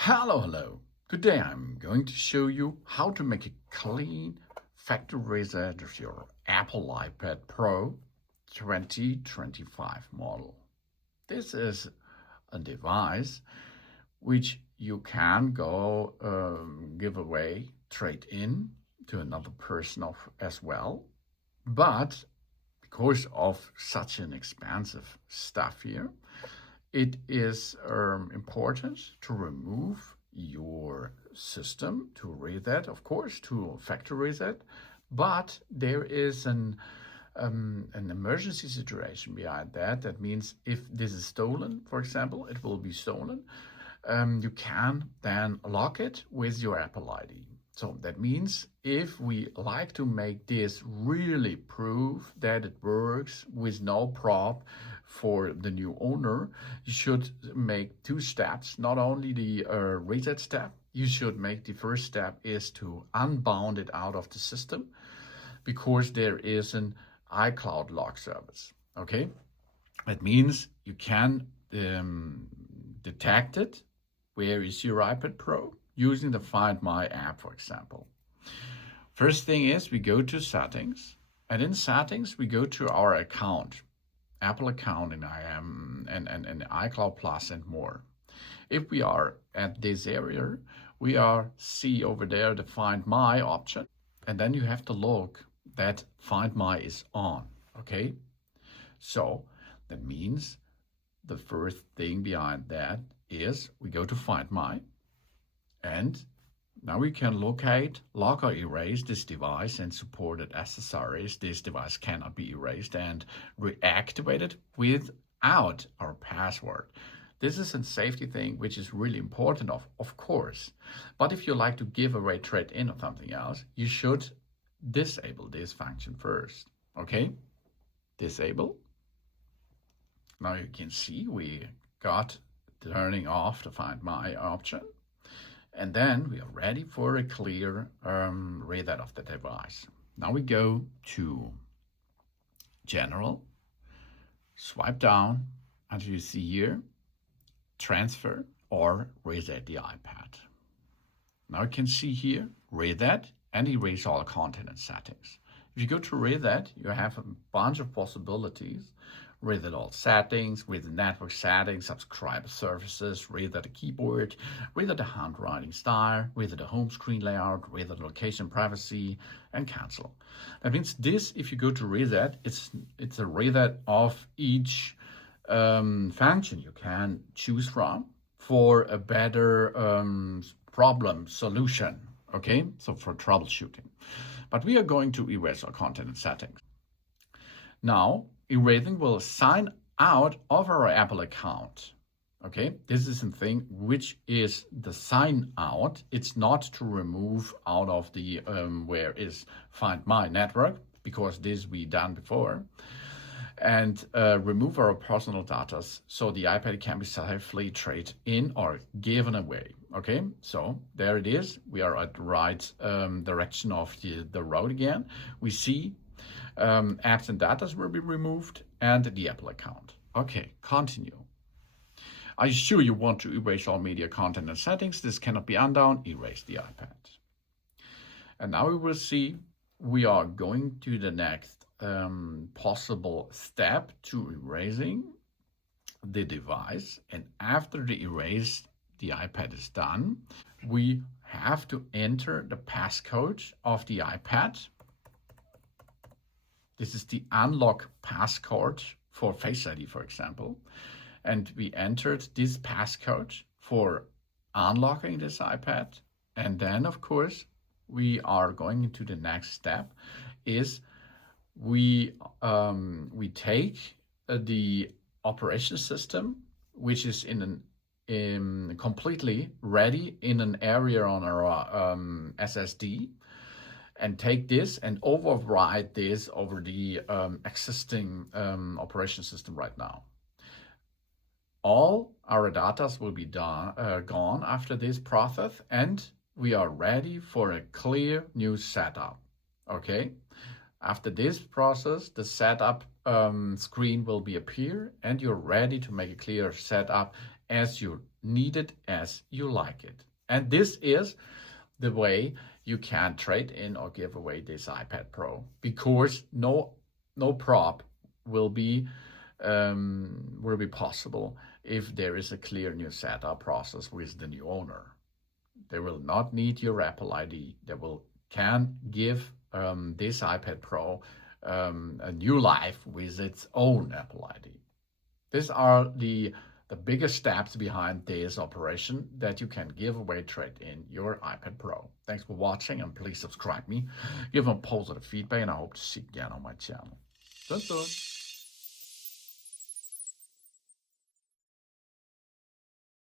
Hello. Good day. I'm going to show you how to make a clean factory reset of your Apple iPad Pro 2025 model. This is a device which you can go give away, trade in to another person as well. But because of such an expensive stuff here, it is important to remove your system, to reset, of course, to factory reset. But there is an emergency situation behind that. That means if this is stolen, for example, it will be stolen. You can then lock it with your Apple ID. So that means if we like to make this really prove that it works with no prop for the new owner, you should make two steps. Not only the reset step, you should make the first step is to unbound it out of the system, because there is an iCloud lock service. Okay, that means you can detect it. Where is your iPad Pro? Using the Find My app, for example. First thing is we go to settings, and in settings we go to our account, Apple account in IM and iCloud Plus and more. If we are at this area, we are see over there the Find My option, and then you have to look that Find My is on. Okay, so that means the first thing behind that is we go to Find My. And now we can locate, lock or erase this device and supported accessories. This device cannot be erased and reactivated without our password. This is a safety thing which is really important, of course. But if you like to give away, trade in or something else, you should disable this function first. Okay? Disable. Now you can see we got turning off the Find My option. And then we are ready for a clear reset of the device. Now we go to General, swipe down until you see here, Transfer or Reset the iPad. Now you can see here, Reset and erase all content and settings. If you go to Reset, you have a bunch of possibilities. Reset all settings, reset network settings, subscriber services, reset the keyboard, reset the handwriting style, reset the home screen layout, reset location privacy, and cancel. That means this, if you go to reset, it's a reset of each function you can choose from for a better problem solution. Okay, so for troubleshooting. But we are going to erase our content and settings. Now, erasing will sign out of our Apple account. Okay, this is a thing which is the sign out. It's not to remove out of the where is Find My network, because this we done before, and remove our personal data so the iPad can be safely traded in or given away. Okay, so there it is. We are at the right direction of the road again. We see apps and data will be removed and the Apple account. Okay, continue. Are you sure you want to erase all media content and settings? This cannot be undone. Erase the iPad. And now we will see we are going to the next possible step to erasing the device. And after the erase, the iPad is done, we have to enter the passcode of the iPad. This is the unlock passcode for Face ID, for example. And we entered this passcode for unlocking this iPad. And then, of course, we are going into the next step is we take the operation system, which is completely ready in an area on our SSD, and take this and override this over the existing operation system right now. All our data will be gone after this process, and we are ready for a clear new setup. Okay, after this process, the setup screen will be appear, and you're ready to make a clear setup as you need it as you like it. And this is the way you can trade in or give away this iPad Pro, because no prop will be possible if there is a clear new setup process with the new owner. They will not need your Apple ID. They can give this iPad Pro a new life with its own Apple ID. These are the biggest steps behind this operation that you can give away, trade in your iPad Pro. Thanks for watching, and please subscribe me, give them positive feedback, and I hope to see you again on my channel. Dun, dun.